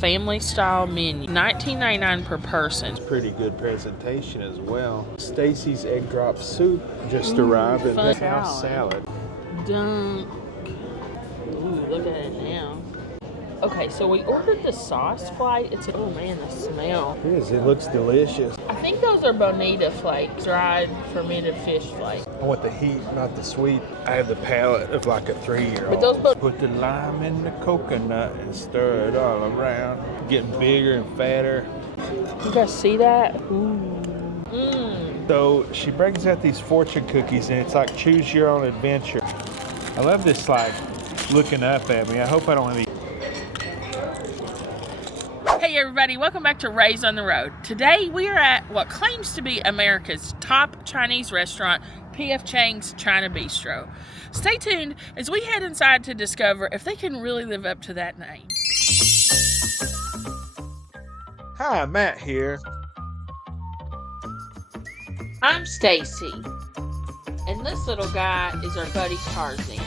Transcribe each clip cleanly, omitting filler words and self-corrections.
family style menu. $19.99 per person. It's pretty good presentation as well. Stacy's egg drop soup just arrived, and the house salad. Dunk. Ooh, look at it now. Okay, so we ordered the sauce flight. Oh man, the smell. It is. It looks delicious. I think those are bonita flakes, dried fermented fish flakes. I want the heat, not the sweet. I have the palate of like a 3-year-old. But those both. Put the lime in the coconut and stir it all around. Getting bigger and fatter. You guys see that? Ooh. Mmm. So she brings out these fortune cookies, and it's like choose your own adventure. I love this like looking up at me. I hope I don't have any. Hey everybody, welcome back to Raised on the Road. Today we are at what claims to be America's top Chinese restaurant, P.F. Chang's China Bistro. Stay tuned as we head inside to discover if they can really live up to that name. Hi, Matt here. I'm Stacy, and this little guy is our buddy Tarzan.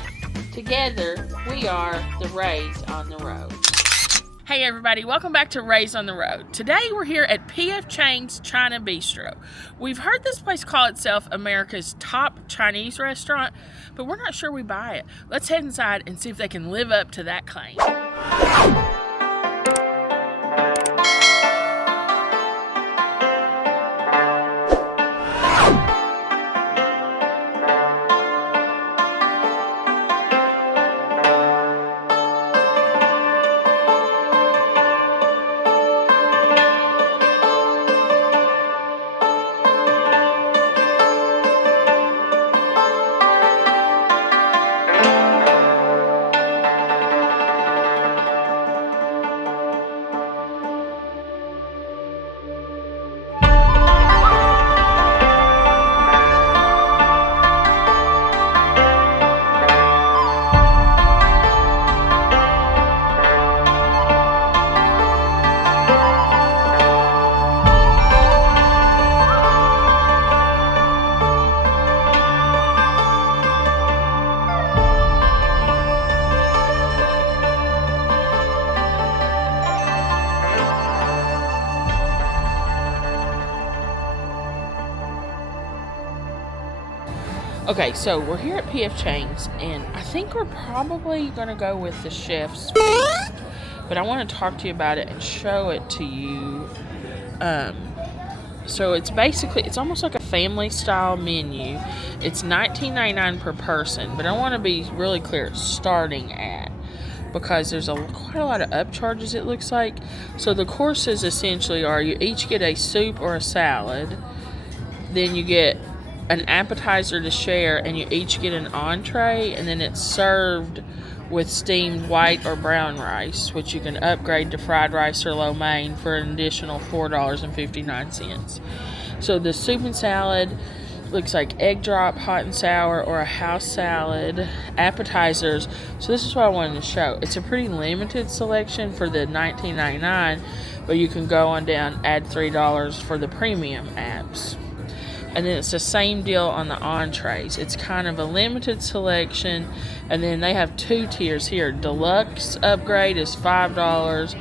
Together, we are the Raised on the Road. Hey everybody, welcome back to Raised on the Road. Today we're here at P.F. Chang's China Bistro. We've heard this place call itself America's top Chinese restaurant, but we're not sure we buy it. Let's head inside and see if they can live up to that claim. Okay, so we're here at P.F. Chang's, and I think we're probably going to go with the chef's feast. But I want to talk to you about it and show it to you. So it's almost like a family style menu. It's $19.99 per person, but I want to be really clear, starting at, because there's quite a lot of upcharges it looks like. So the courses essentially are you each get a soup or a salad, then you get an appetizer to share, and you each get an entree, and then it's served with steamed white or brown rice, which you can upgrade to fried rice or lo mein for an additional $4.59. So the soup and salad looks like egg drop, hot and sour, or a house salad. Appetizers, so this is what I wanted to show. It's a pretty limited selection for the $19.99, but you can go on down, add $3 for the premium apps. And then it's the same deal on the entrees. It's kind of a limited selection. And then they have two tiers here. Deluxe upgrade is $5.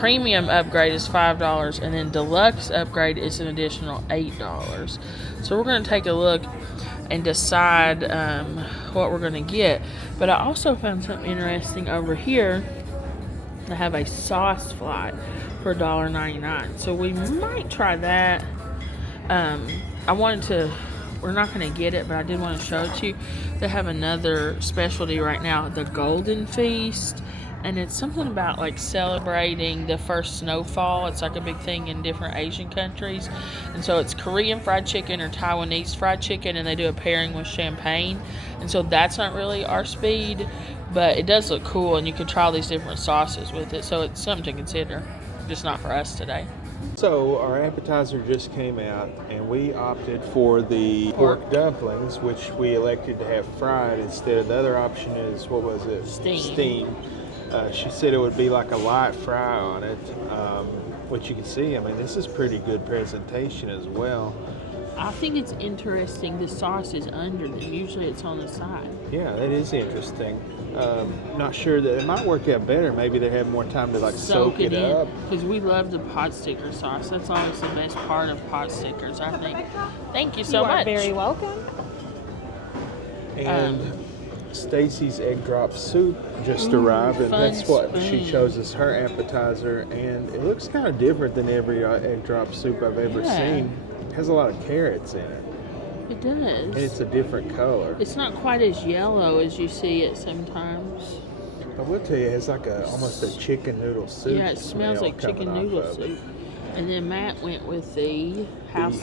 Premium upgrade is $5. And then deluxe upgrade is an additional $8. So we're going to take a look and decide what we're going to get. But I also found something interesting over here. They have a sauce flight for $1.99. So we might try that. We're not going to get it, but I did want to show it to you. They have another specialty right now, the Golden Feast, and it's something about like celebrating the first snowfall. It's like a big thing in different Asian countries, and so it's Korean fried chicken or Taiwanese fried chicken, and they do a pairing with champagne, and so that's not really our speed, but it does look cool, and you can try all these different sauces with it, so it's something to consider, just not for us today. So our appetizer just came out, and we opted for the pork dumplings, which we elected to have fried instead. The other option is, what was it? Steam. She said it would be like a light fry on it, which you can see. I mean, this is pretty good presentation as well. I think it's interesting the sauce is under them. Usually it's on the side. Yeah, that is interesting. Not sure that it might work out better. Maybe they have more time to like soak it up. Because we love the pot sticker sauce. That's always the best part of pot stickers, I think. Thank you so much. Very welcome. And Stacy's egg drop soup just arrived, and that's what she chose as her appetizer. And it looks kind of different than every egg drop soup I've ever seen. It has a lot of carrots in it. It does. And it's a different color. It's not quite as yellow as you see it sometimes. I will tell you, it's like almost a chicken noodle soup. Yeah, it smells like chicken noodle soup. And then Matt went with the house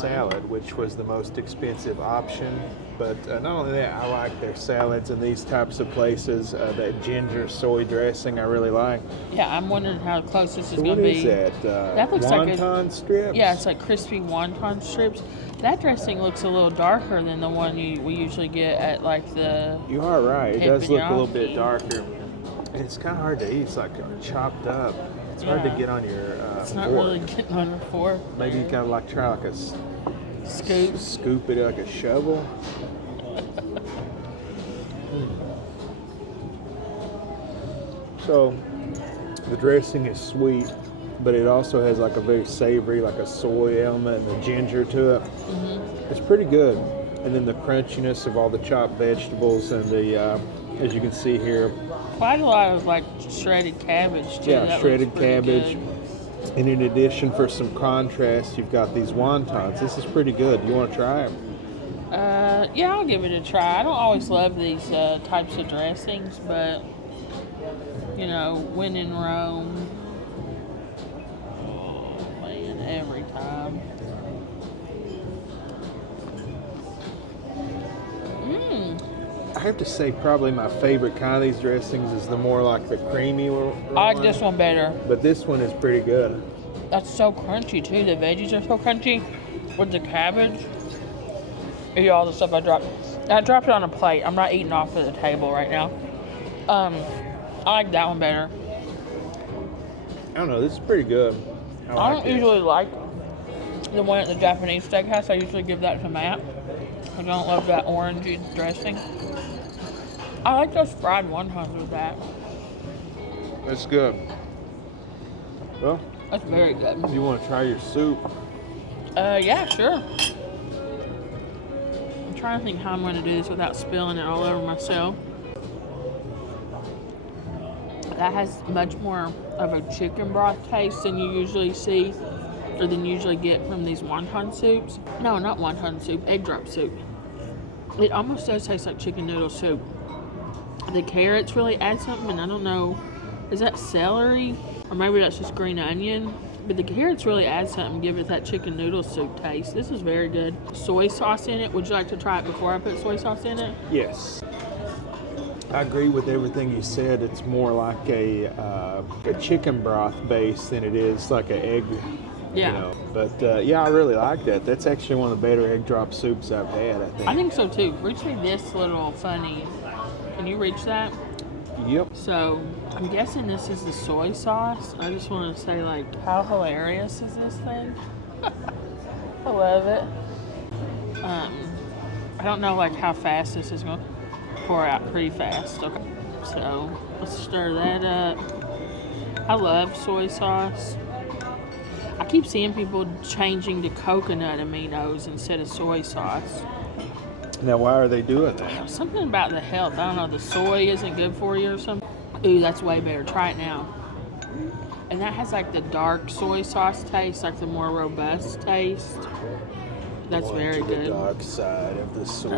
salad, which was the most expensive option. But not only that, I like their salads in these types of places. That ginger soy dressing I really like. Yeah, I'm wondering how close this is going to be. What is that? That looks like wonton strips? Yeah, it's like crispy wonton strips. That dressing looks a little darker than the one we usually get at like the... You are right. It does look a little bit teppanyaki. darker. And it's kind of hard to eat. It's like chopped up. It's hard to get on your It's not fork. really getting on a fork. Maybe you kind of like try like a Scoop. Scoop it like a shovel. So the dressing is sweet, but it also has like a very savory, like a soy element and the ginger to it. It's pretty good. And then the crunchiness of all the chopped vegetables and the, as you can see here, Quite a lot of like shredded cabbage too. yeah, That shredded looks pretty cabbage. good. And in addition, for some contrast, you've got these wontons. This is pretty good. You want to try it? Yeah, I'll give it a try. I don't always love these types of dressings, but you know, when in Rome, oh man, every time. I have to say, probably my favorite kind of these dressings is the more like the creamy one. I like this one better. But this one is pretty good. That's so crunchy too. The veggies are so crunchy with the cabbage. Eat all the stuff I dropped. I dropped it on a plate. I'm not eating off of the table right now. I like that one better. I don't know. This is pretty good. I don't usually like the one at the Japanese steakhouse. I usually give that to Matt. I don't love that orangey dressing. I like those fried wontons with that. That's good. Well, That's very good. you want to try your soup? Yeah, sure. I'm trying to think how I'm going to do this without spilling it all over myself. That has much more of a chicken broth taste than you usually see, or than you usually get from these wonton soups. No, not wonton soup, egg drop soup. It almost does taste like chicken noodle soup. The carrots really add something, and I don't know, is that celery? Or maybe that's just green onion. But the carrots really add something, give it that chicken noodle soup taste. This is very good. Soy sauce in it. Would you like to try it before I put soy sauce in it? Yes. I agree with everything you said. It's more like a chicken broth base than it is like an egg. Yeah. You know. But yeah, I really like that. That's actually one of the better egg drop soups I've had, I think. I think so too. Reach me this little funny. Can you reach that? Yep. So, I'm guessing this is the soy sauce. I just want to say, like, how hilarious is this thing? I love it. I don't know, like, how fast this is going to pour out. Pretty fast. Okay. So, let's stir that up. I love soy sauce. I keep seeing people changing to coconut aminos instead of soy sauce. Now, why are they doing that? Something about the health. I don't know. The soy isn't good for you or something. Ooh, that's way better. Try it now. And that has like the dark soy sauce taste, like the more robust taste. That's very To good. the dark side of the soy.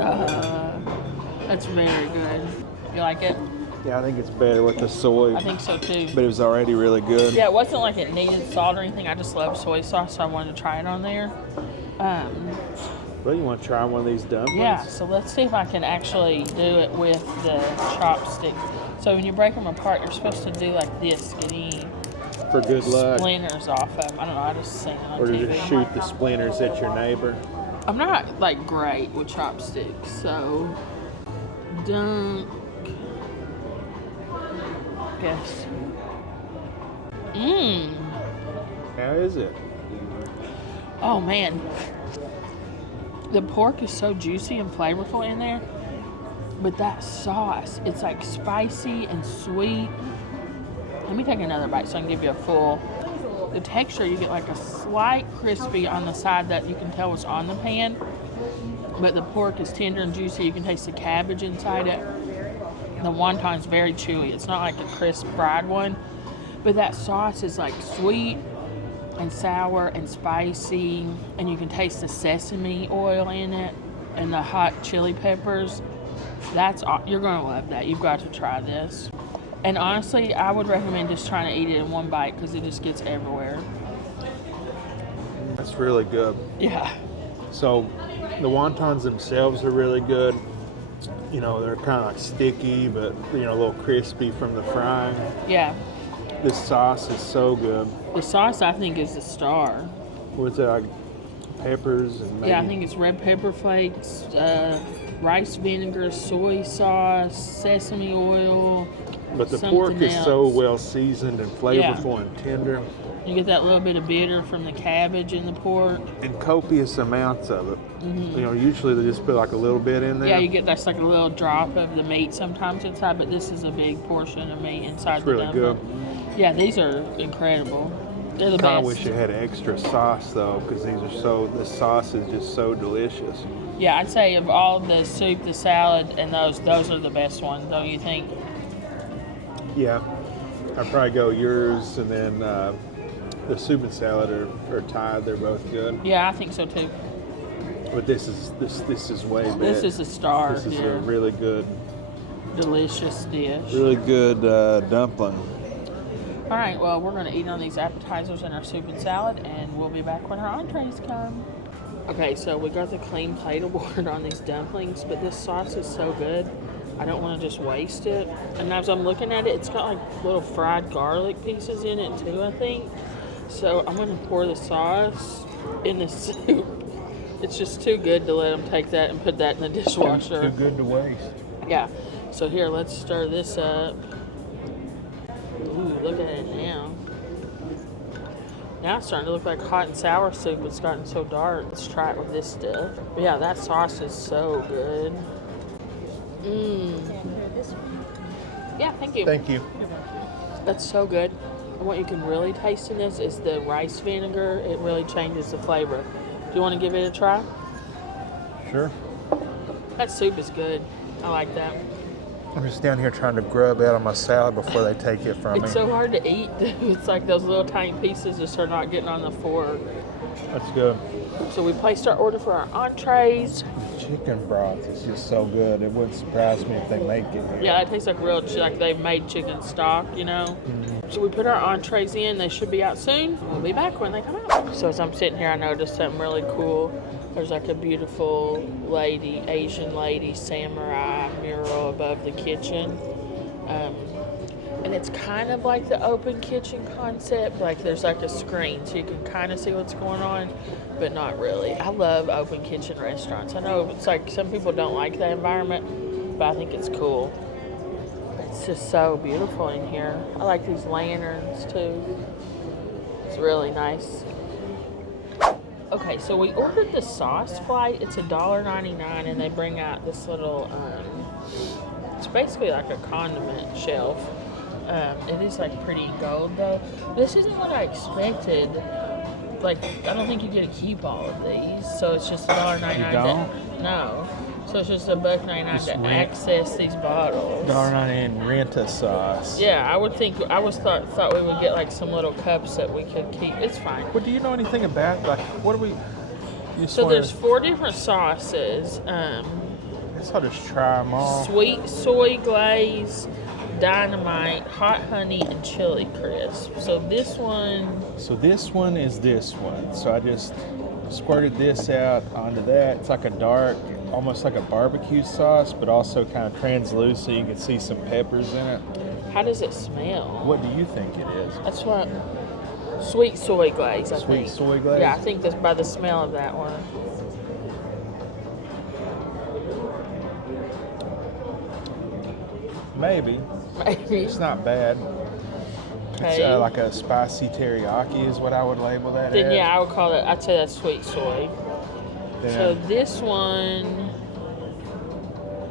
That's very good. You like it? Yeah, I think it's better with the soy. I think so too. But it was already really good. Yeah, it wasn't like it needed salt or anything. I just love soy sauce, so I wanted to try it on there. Well, you want to try one of these dumplings? Yeah, so let's see if I can actually do it with the chopsticks. So when you break them apart, you're supposed to do like this, get any For good luck. splinters off of them. I don't know, I just seen it on Or to TV. just shoot the splinters at your neighbor. I'm not like great with chopsticks, so dunk. Yes. How is it? Oh man. The pork is so juicy and flavorful in there. But that sauce, it's like spicy and sweet. Let me take another bite so I can give you a full. The texture, you get like a slight crispy on the side that you can tell what's on the pan. But the pork is tender and juicy. You can taste the cabbage inside it. The wonton's very chewy. It's not like a crisp fried one. But that sauce is like sweet and sour and spicy. And you can taste the sesame oil in it and the hot chili peppers. You're going to love that. You've got to try this. And honestly, I would recommend just trying to eat it in one bite because it just gets everywhere. That's really good. Yeah. So the wontons themselves are really good. You know, they're kind of like sticky, but, you know, a little crispy from the frying. Yeah. This sauce is so good. The sauce, I think, is the star. What's it, like peppers? And maybe... Yeah, I think it's red pepper flakes, rice vinegar, soy sauce, sesame oil. But the pork is so well seasoned and flavorful and tender. You get that little bit of bitter from the cabbage in the pork. And copious amounts of it. You know, usually they just put like a little bit in there. Yeah, you get that's like a little drop of the meat sometimes inside, but this is a big portion of meat inside the dumpling. It's really good. Yeah, these are incredible. They're the best. I wish it had extra sauce though, because the sauce is just so delicious. Yeah, I'd say of all the soup, the salad, and those are the best ones, don't you think? Yeah, I'd probably go yours, and then the soup and salad are tied. They're both good. Yeah, I think so too. But this is way better. This is a star. This is a really good, delicious dish. Really good dumpling. All right, well, we're going to eat on these appetizers and our soup and salad, and we'll be back when our entrees come. Okay, so we got the clean plate award on these dumplings, but this sauce is so good. I don't want to just waste it. And as I'm looking at it, it's got like little fried garlic pieces in it too, I think. So I'm going to pour the sauce in the soup. It's just too good to let them take that and put that in the dishwasher. Too good to waste. Yeah. So here, let's stir this up. Ooh, look at it now. Now it's starting to look like hot and sour soup. It's gotten so dark. Let's try it with this stuff. But yeah, that sauce is so good. Yeah, thank you. Thank you. That's so good. And what you can really taste in this is the rice vinegar. It really changes the flavor. Do you want to give it a try? Sure. That soup is good. I like that. I'm just down here trying to grub out of my salad before they take it from me. It's so hard to eat. It's like those little tiny pieces just are not getting on the fork. That's good. So we placed our order for our entrees. Chicken broth is just so good. It wouldn't surprise me if they make it here. Yeah, it tastes like like they've made chicken stock, you know. Mm-hmm. So we put our entrees in. They should be out soon. We'll be back when they come out. So as I'm sitting here, I noticed something really cool. There's like a beautiful lady, Asian lady, samurai mural above the kitchen. And it's kind of like the open kitchen concept. Like there's like a screen so you can kind of see what's going on, but not really. I love open kitchen restaurants. I know it's like some people don't like that environment, but I think it's cool. It's just so beautiful in here. I like these lanterns too. It's really nice. Okay, so we ordered the sauce flight. It's $1.99 and they bring out this little, it's basically like a condiment shelf. It is like pretty gold though. This isn't what I expected. Like, I don't think you get to keep all of these. So it's just $1.99. You don't? No. So it's just $1.99 to access these bottles. $1.99 and rent a sauce. Yeah, I would think. I was thought we would get like some little cups that we could keep. It's fine. Well, do you know anything about like what do we? So there's 4 different sauces. I guess I'll just try them all. Sweet soy glaze, dynamite, hot honey, and chili crisp. So this one. So this one is this one. So I just squirted this out onto that. It's like a dark, almost like a barbecue sauce, but also kind of translucent. You can see some peppers in it. How does it smell? What do you think it is? That's what. Sweet soy glaze, I think. Sweet soy glaze? Yeah, I think that's by the smell of that one. Maybe. It's not bad. Okay. It's like a spicy teriyaki is what I would label that Then as. yeah, I would call it, I'd say that's sweet soy. Then So this one,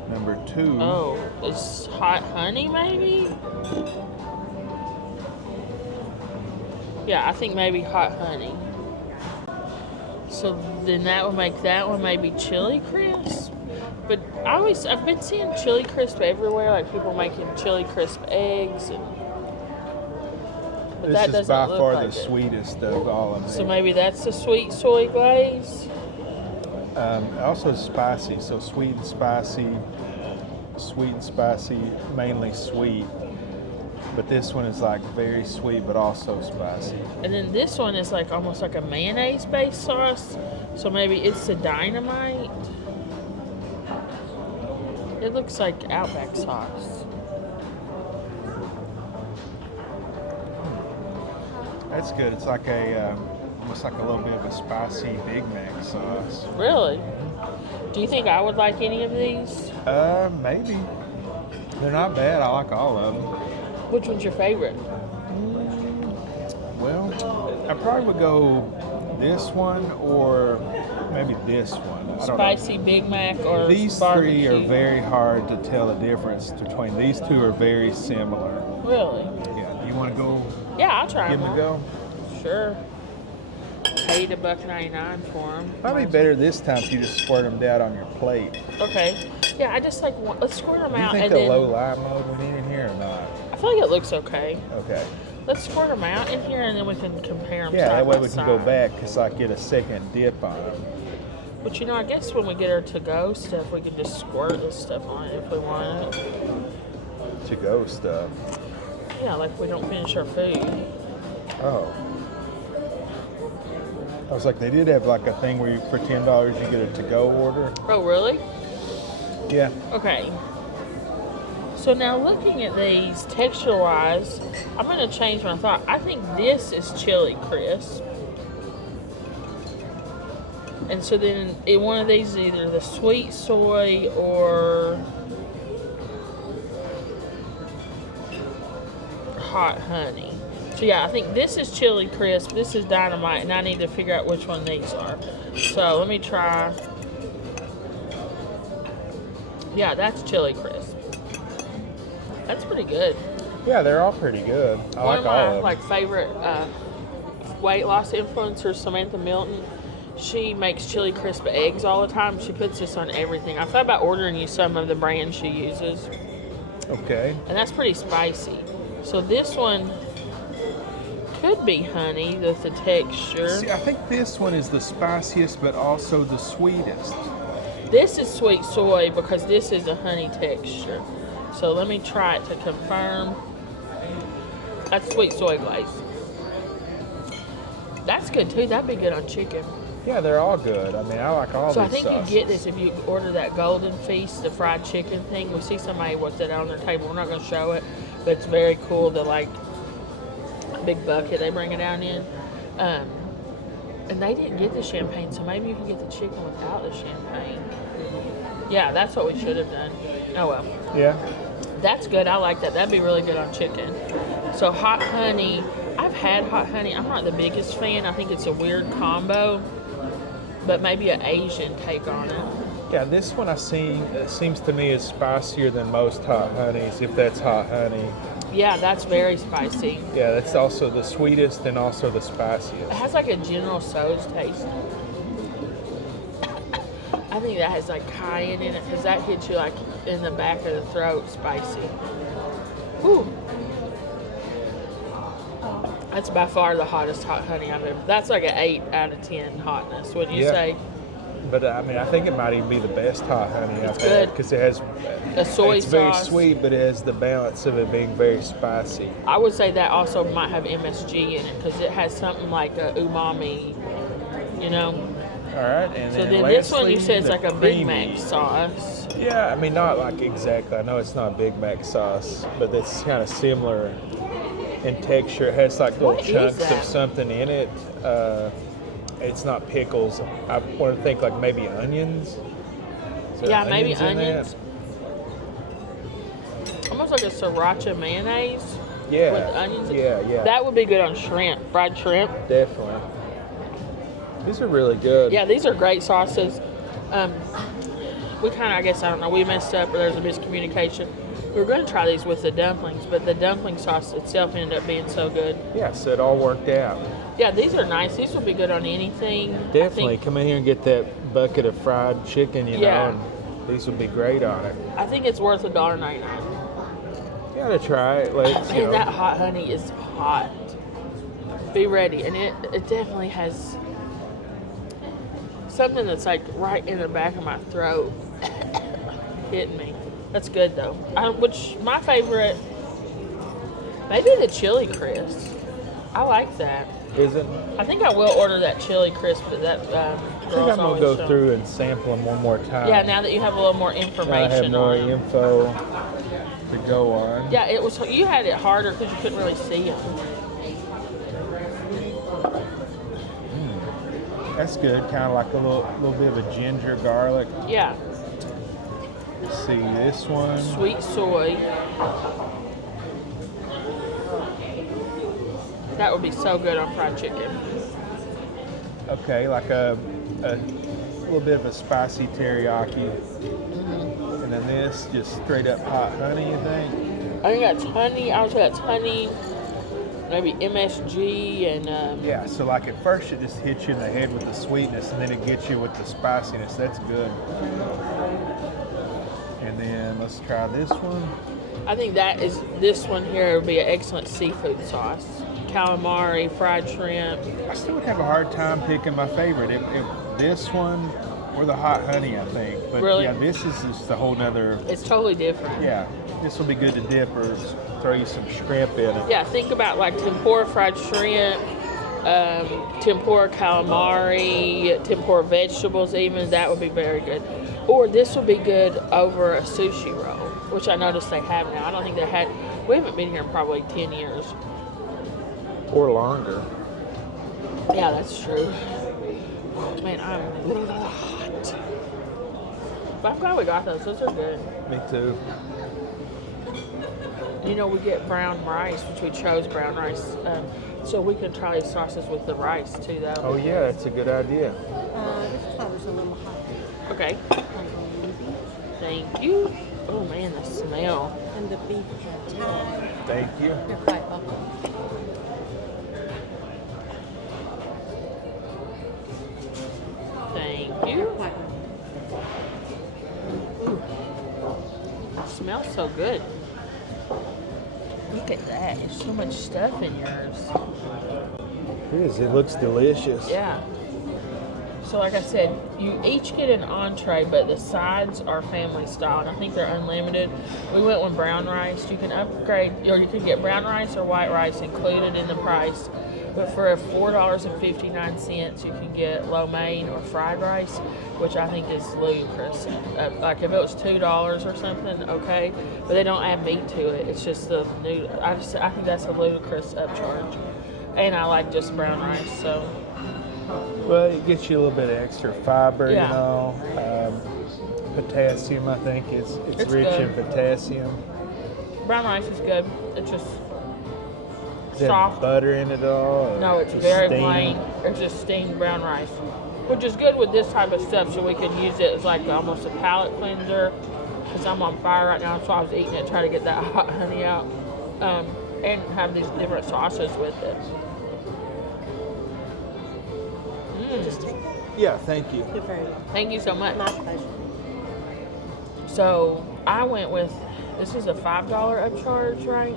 Number 2. Oh, it's hot honey, maybe? Yeah, I think maybe hot honey. So then that would make that one maybe chili crisp. But I've been seeing chili crisp everywhere, like people making chili crisp eggs. But This is by far the sweetest of all of them. So maybe that's the sweet soy glaze? Also spicy, so sweet and spicy, mainly sweet. But this one is like very sweet, but also spicy. And then this one is like almost like a mayonnaise-based sauce. So maybe it's the dynamite. It looks like Outback sauce. That's good. It's like almost like a little bit of a spicy Big Mac sauce. Really? Do you think I would like any of these? Maybe. They're not bad. I like all of them. Which one's your favorite? Well, I probably would go this one or maybe this one. I don't Spicy know. Big Mac or These barbecue? 3 are very hard to tell the difference between. These 2 are very similar. Really? Yeah. You want to go? Yeah, I'll try Give them. them a go. Sure. Paid $1.99 for them. Probably better this time if you just squirt them down on your plate. Okay. Yeah, I just like let's squirt them Do you out think and a then low lime mode would be in here or not? I feel like it looks okay. Okay. Let's squirt them out in here and then we can compare them. Yeah, side that way by we can go side. back because I get a second dip on them. But I guess when we get our to-go stuff, we can just squirt this stuff on it if we want it. To-go stuff. Yeah, like we don't finish our food. Oh. I was like, they did have like a thing where for $10 you get a to-go order. Oh, really? Yeah. Okay. So now looking at these texture-wise, I'm going to change my thought. I think this is chili crisp. And so then one of these is either the sweet soy or hot honey. So yeah, I think this is chili crisp, this is dynamite, and I need to figure out which one these are. So let me try. Yeah, that's chili crisp. That's pretty good. Yeah, they're all pretty good. I One like of all my of them. favorite weight loss influencers, Samantha Milton, she makes chili crisp eggs all the time. She puts this on everything. I thought about ordering you some of the brands she uses. Okay. And that's pretty spicy. So this one could be honey with the texture. See, I think this one is the spiciest, but also the sweetest. This is sweet soy because this is a honey texture. So let me try it to confirm. That's sweet soy glaze. That's good too. That'd be good on chicken. Yeah, they're all good. I mean, I like all So I these think sauces. you get this if you order that Golden Feast, the fried chicken thing. We see somebody with that on their table. We're not going to show it, but it's very cool. The like big bucket they bring it down in. And they didn't get the champagne, so maybe you can get the chicken without the champagne. Yeah, that's what we should have done. Oh well. Yeah. That's good. I like that. That'd be really good on chicken. So hot honey. I've had hot honey. I'm not the biggest fan. I think it's a weird combo, but maybe an Asian take on it. Yeah, this one it seems to me is spicier than most hot honeys, if that's hot honey. Yeah, that's very spicy. Yeah, that's also the sweetest and also the It spiciest. has like a General Tso's taste. I think that has like cayenne in it because that hits you like in the back of the throat, spicy. Ooh. That's by far the hottest hot honey I've ever. That's like an 8 out of 10 hotness. Would you Yeah. say? But I mean, I think it might even be the best hot honey I've good. had because it has A soy it's very sauce. sweet, but it has the balance of it being very spicy. I would say that also might have MSG in it because it has something like a umami, you know. All right, and So then then this one you lastly, said is the like a Big creamy. Mac sauce. Yeah, I mean, not like exactly. I know it's not Big Mac sauce, but it's kind of similar in texture. It has like little What is chunks that? of something in it. It's not pickles. I want to think like maybe onions. Is there Yeah, maybe in that? onions. Almost like a sriracha mayonnaise Yeah. with onions. Yeah. That would be good on shrimp, fried shrimp. Definitely. These are really good. Yeah, these are great sauces. we kind of, I guess, I don't know, we messed up or there's a miscommunication. We were going to try these with the dumplings, but the dumpling sauce itself ended up being so good. Yeah, so it all worked out. Yeah, these are nice. These would be good on anything. Definitely. Come in here and get that bucket of fried chicken, you know, and these would be great on it. I think it's worth $1.99. You gotta try it. Man, that hot honey is hot. Be ready. And it definitely has something that's like right in the back of my throat hitting me. That's good though. Which my favorite, maybe the chili crisp. I like that. Is it? I think I will order that chili crisp that I think I'm gonna go through and sample them one more time. Yeah, now that you have a little more information now I have more on them. info to go on. Yeah, it was. You had it harder because you couldn't really see them. That's good. Kind of like a little bit of a ginger garlic. Yeah. Let's see this one. Sweet soy. That would be so good on fried chicken. Okay, like a little bit of a spicy teriyaki. And then this, just straight up hot honey, you think? I think that's honey. I would say that's honey, maybe MSG, and... yeah, so like at first it just hits you in the head with the sweetness, and then it gets you with the spiciness. That's good. And then let's try this one. I think this one here would be an excellent seafood sauce. Calamari, fried shrimp. I still would have a hard time picking my favorite. If this one or the hot honey, I think. But really? Yeah, this is just a whole nother... It's totally different. Yeah, this will be good to dip or throw you some shrimp in it. Yeah, think about like tempura fried shrimp, tempura calamari, tempura vegetables even. That would be very good. Or this would be good over a sushi roll, which I noticed they have now. I don't think they had... We haven't been here in probably 10 years. Or longer. Yeah, that's true. Man, I'm hot. But I'm glad we got those. Those are good. Me too. You know, we get brown rice, which we chose brown rice. So we can try these sauces with the rice too, though. Oh yeah, that's a good idea. This color's a little hot. Okay. Thank you. Oh man, the smell. And the beef Thai. Thank you. You're quite welcome. Thank you. Ooh. It smells so good. Look at that. There's so much stuff in yours. It is. It looks delicious. Yeah. So like I said, you each get an entree, but the sides are family style, and I think they're unlimited. We went with brown rice. You can upgrade, or you can get brown rice or white rice included in the price. But for $4.59, you can get lo mein or fried rice, which I think is ludicrous. Like if it was $2 or something, okay, but they don't add meat to it. It's just the new. I think that's a ludicrous upcharge, and I like just brown rice. So. Well, it gets you a little bit of extra fiber, Yeah. you know. Potassium, I think, it's rich good. in potassium. Brown rice is good. It's just Is there soft. butter in it all? Or No, it's just very steamed? plain. It's just steamed brown rice, which is good with this type of stuff. So we can use it as like almost a palate cleanser. Because I'm on fire right now, so I was eating it, trying to get that hot honey out, and have these different sauces with it. Just take that. Yeah, thank you. You're very welcome. Thank you so much. My pleasure. So I went with, this is a $5 upcharge, right?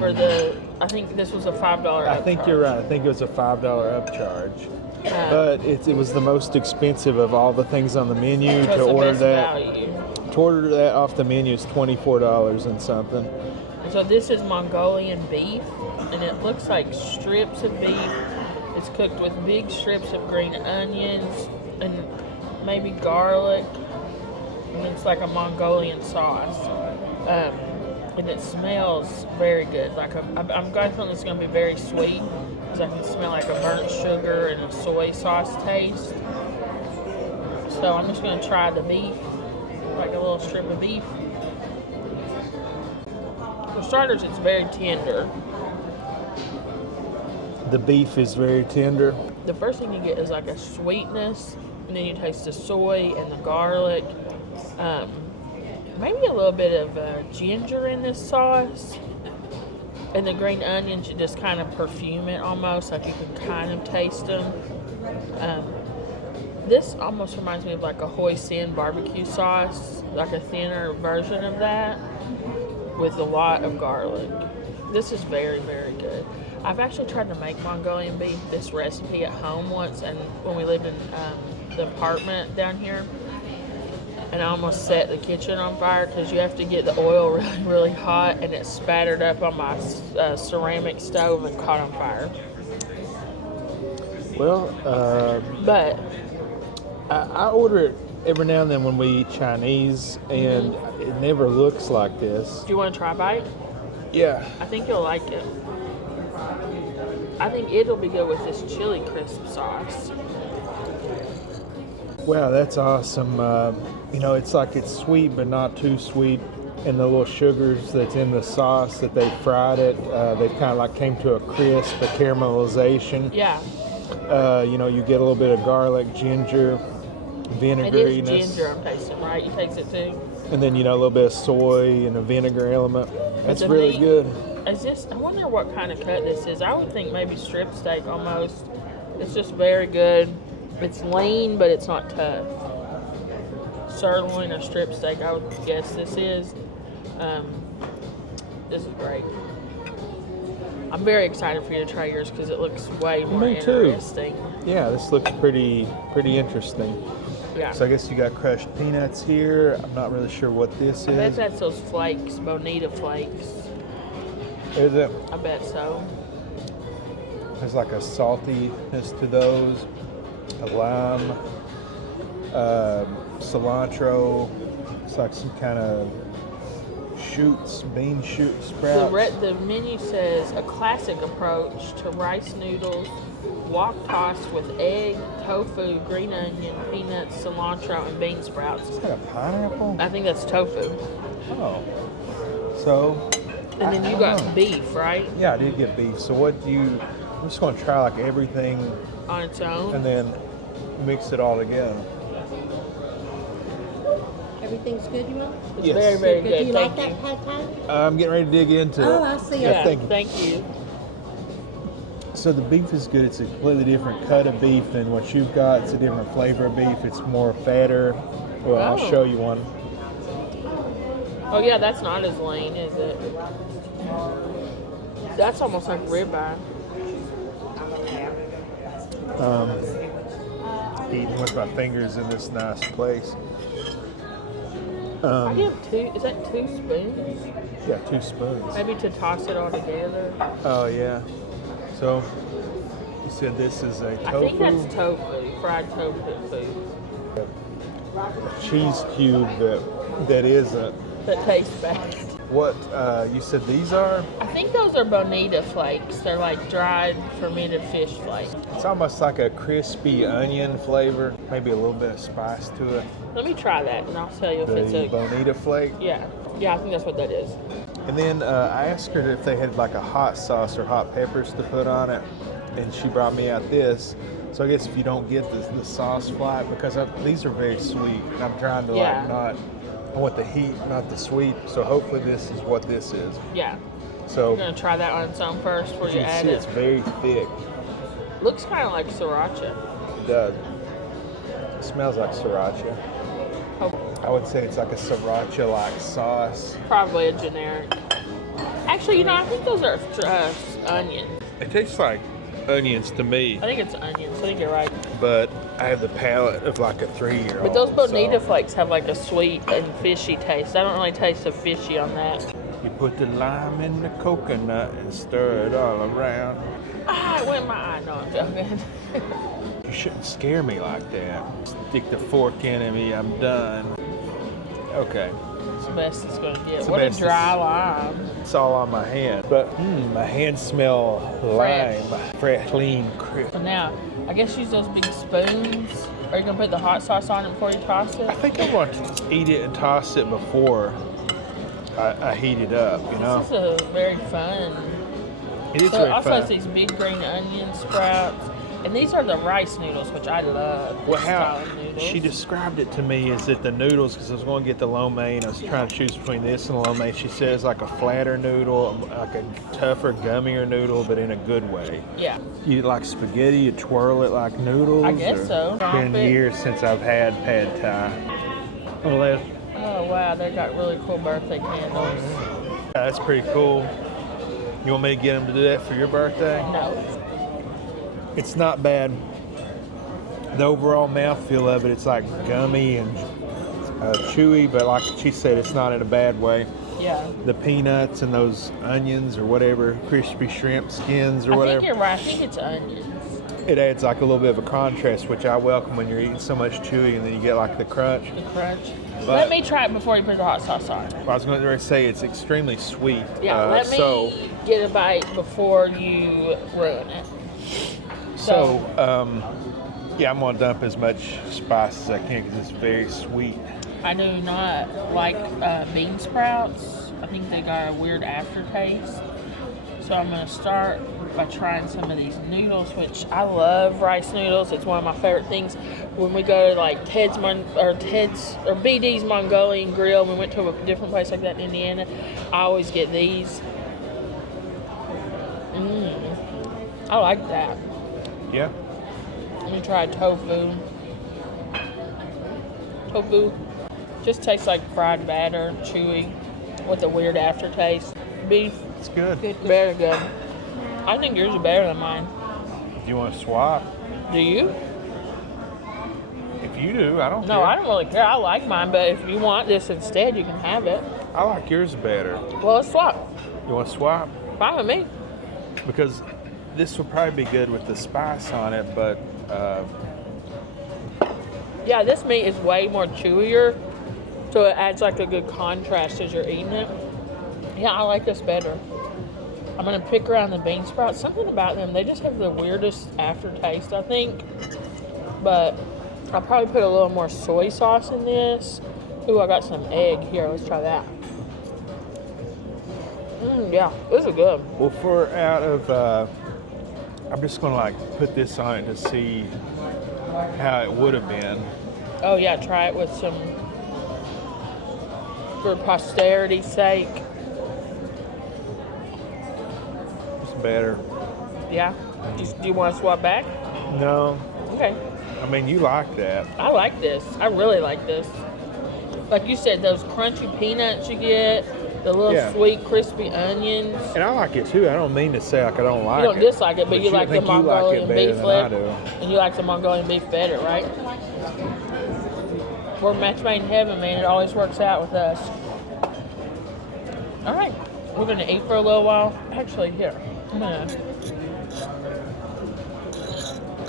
For the, I think this was a $5 upcharge. I think you're right. I think it was a $5 upcharge. But it was the most expensive of all the things on the menu. So it's To the order best that, value. to order that off the menu is $24 and something. And so this is Mongolian beef, and it looks like strips of beef. It's cooked with big strips of green onions and maybe garlic, and it's like a Mongolian sauce. And it smells very good. Like I'm guessing it's going to be very sweet, because I can smell like a burnt sugar and a soy sauce taste. So I'm just going to try the beef, like a little strip of beef. For starters, it's very tender. The beef is very tender. The first thing you get is like a sweetness, And then you taste the soy and the garlic. Maybe a little bit of ginger in this sauce. And the green onions, you just kind of perfume it almost, like you can kind of taste them. This almost reminds me of like a hoisin barbecue sauce, like a thinner version of that with a lot of garlic. This is very, very good. I've actually tried to make Mongolian beef, this recipe at home once, and when we lived in the apartment down here, and I almost set the kitchen on fire because you have to get the oil really, really hot, and it spattered up on my ceramic stove and caught on fire. Well, But I order it every now and then when we eat Chinese, and it never looks like this. do you want to try a bite? Yeah. I think you'll like it. I think it'll be good with this chili crisp sauce. Wow, that's awesome. It's like it's sweet but not too sweet. And the little sugars that's in the sauce that they fried it, they kind of like came to a crisp, a caramelization. Yeah. You get a little bit of garlic, ginger, It vinegariness. is ginger I'm tasting, right? You taste it too? And then, a little bit of soy and a vinegar element. That's the really meat- good. Is this? I wonder what kind of cut this is. I would think maybe strip steak almost. It's just very good. It's lean, but it's not tough. Sirloin or strip steak, I would guess this is. This is great. I'm very excited for you to try yours because it looks way more Me too. interesting. Yeah, this looks pretty interesting. Yeah. So I guess you got crushed peanuts here. I'm not really sure what this I bet is. that's those flakes, bonita flakes. Is it? I bet so. There's like a saltiness to those. A lime, cilantro. It's like some kind of bean shoot sprouts. The menu says a classic approach to rice noodles, wok tossed with egg, tofu, green onion, peanuts, cilantro, and bean sprouts. Is that a pineapple? I think that's tofu. Oh. So. And then I you don't got know. beef, right? Yeah, I did get beef. So I'm just going to try like everything On its own. and then mix it all together. Everything's good, you know? It's Yes. very, very Do good. you Thank like you. that pad thai? I'm getting ready to dig into it. Oh, I see. Yeah, Okay. thank you. Thank you. So the beef is good. It's a completely different cut of beef than what you've got. It's a different flavor of beef. It's more fatter. Well, I'll Oh. show you one. Oh yeah, that's not as lean, is it? That's almost like ribeye. Eating with my fingers in this nice place. I give two. Is that 2 spoons? Yeah, 2 spoons. Maybe to toss it all together. Oh yeah. So you said this is a tofu. I think that's tofu, fried tofu food. A cheese cube that isn't. That tastes bad. What you said these are? I think those are bonita flakes. They're like dried fermented fish flakes. It's almost like a crispy onion flavor, maybe a little bit of spice to it. Let me try that and I'll tell you if it's The a... bonita flake. Yeah, I think that's what that is. And then I asked her if they had like a hot sauce or hot peppers to put on it, and she brought me out this. So I guess if you don't get the sauce flat, because these are very sweet, and I'm trying to I want the heat, not the sweet. So hopefully this is what this is. Yeah. So You're going to try that on its own first before as you you can add see, it. it's very thick. Looks kind of like sriracha. It does. It smells like sriracha. I would say it's like a sriracha-like sauce. Probably a generic. Actually, I think those are onion. It tastes like onions to me, I think it's onions. I think you're right. but I have the palate of like a 3-year-old. But those bonita so flakes have like a sweet and fishy taste. I don't really taste the fishy on that. you put the lime in the coconut and stir it all around. Ah, it went in my eye. No, I'm joking. You shouldn't scare me like that. Stick the fork in me, I'm done. Okay, It's the best it's going to get. the What a best dry lime. it's all on my hand. But my hands smell Fresh. lime. Fresh, clean, crisp. So now, I guess use those big spoons. Are you going to put the hot sauce on it before you toss I it? think I want to eat it and toss it before I heat it up, you know? This is a very fun. It is So very it also fun. has these big green onion sprouts. And these are the rice noodles, which I love. Well, this how style of noodles. she described it to me is that the noodles, because I was going to get the lo mein, I was trying to choose between this and the lo mein. She says like a flatter noodle, like a tougher, gummier noodle, but in a good way. Yeah. You like spaghetti, you twirl it like noodles? I guess so. It's been years since I've had pad thai. Oh, wow. They got really cool birthday candles. That's pretty cool. You want me to get them to do that for your birthday? No. It's not bad. The overall mouthfeel of it, it's like gummy and chewy, but like she said, it's not in a bad way. Yeah. The peanuts and those onions or whatever, crispy shrimp skins or whatever. I think you're right. I think it's onions. It adds like a little bit of a contrast, which I welcome when you're eating so much chewy and then you get like the crunch. The crunch. But- Let me try it before you put the hot sauce on. I was going to say it's extremely sweet. Yeah, let me get a bite before you ruin it. Yeah, I'm going to dump as much spice as I can because it's very sweet. I do not like bean sprouts. I think they got a weird aftertaste. So I'm going to start by trying some of these noodles, which I love rice noodles. It's one of my favorite things. When we go to like BD's Mongolian Grill, we went to a different place like that in Indiana, I always get these. I like that. Yeah. Let me try tofu. Tofu just tastes like fried batter, chewy, with a weird aftertaste. Beef, It's good. very good. I think yours is better than mine. Do you want to swap? Do you? If you do, I don't care. No, I don't really care. I like mine, but if you want this instead, you can have it. I like yours better. Well, let's swap. You want to swap? Fine with me. Because this will probably be good with the spice on it, but Yeah, this meat is way more chewier, so it adds like a good contrast as you're eating it. Yeah, I like this better. I'm going to pick around the bean sprouts. Something about them, they just have the weirdest aftertaste, I think. But I'll probably put a little more soy sauce in this. Ooh, I got some egg. Here, let's try that. Yeah, this is good. well, for out of, I'm just going to like put this on it to see how it would have been. Oh, yeah, try it with some, for posterity's sake. It's better. Yeah? Do you want to swap back? No, Okay. I mean, you like that. I like this. I really like this. Like you said, those crunchy peanuts you get, the little sweet, crispy onions. And I like it too. I don't mean to say like I don't like You it. don't dislike it, but you like the think you like it Mongolian better beef than I lip. do. And you like the Mongolian beef better, right? We're match made in heaven, man. It always works out with us. All right. We're going to eat for a little while. Actually, here. I'm going to...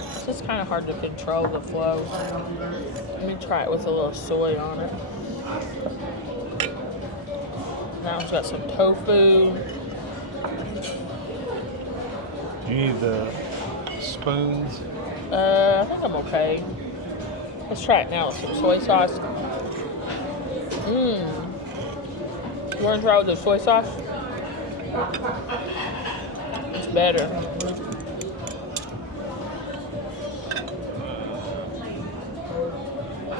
It's just kind of hard to control the flow. Let me try it with a little soy on it. That one's got some tofu. You need the spoons. I think I'm okay. Let's try it now with some soy sauce. You want to try with the soy sauce? It's better.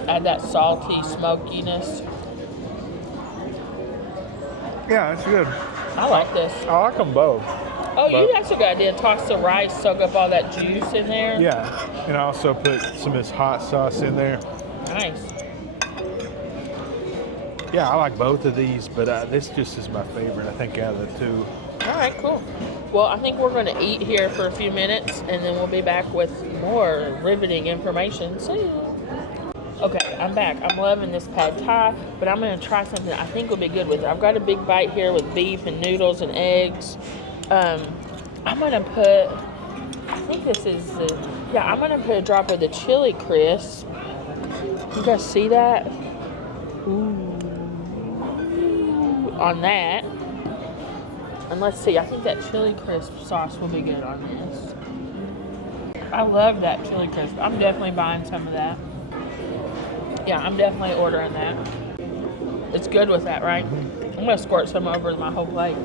Add that salty smokiness. Yeah, that's good. I like this. I like them both. Oh, that's a good idea. Toss the rice, soak up all that juice in there. Yeah, and I also put some of this hot sauce in there. Nice. Yeah, I like both of these, but this just is my favorite, I think, out of the two. All right, cool. Well, I think we're going to eat here for a few minutes, and then we'll be back with more riveting information soon. Okay, I'm back. I'm loving this pad thai, but I'm going to try something I think will be good with it. I've got a big bite here with beef and noodles and eggs. I'm going to put, I think this is I'm going to put a drop of the chili crisp. You guys see that? Ooh. On that. And let's see, I think that chili crisp sauce will be good on this. I love that chili crisp. I'm definitely buying some of that. Yeah, I'm definitely ordering that. It's good with that, right? I'm going to squirt some over my whole plate.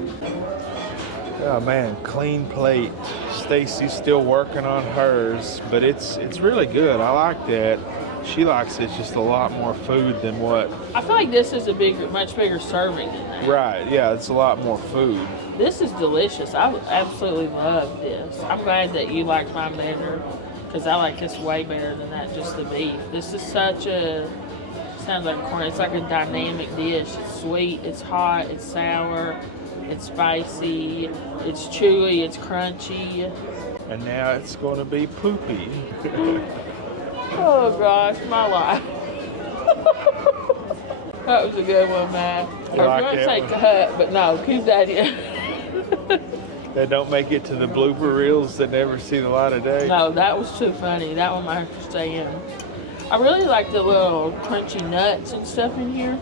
Oh man, clean plate. Stacy's still working on hers, but it's really good. I like that. She likes it's just a lot more food than what. I feel like this is much bigger serving than that. Right, yeah, it's a lot more food. This is delicious. I absolutely love this. I'm glad that you like mine better because I like this way better than that, just the beef. This is sounds like corn. It's like a dynamic dish. It's sweet, it's hot, it's sour, it's spicy, it's chewy, it's crunchy. And now it's going to be poopy. Oh gosh, my life. That was a good one, man. I was going to say cut, but no, keep that in. That don't make it to the blooper reels that never see the light of day. No, that was too funny. That one might have to stay in. I really like the little crunchy nuts and stuff in here.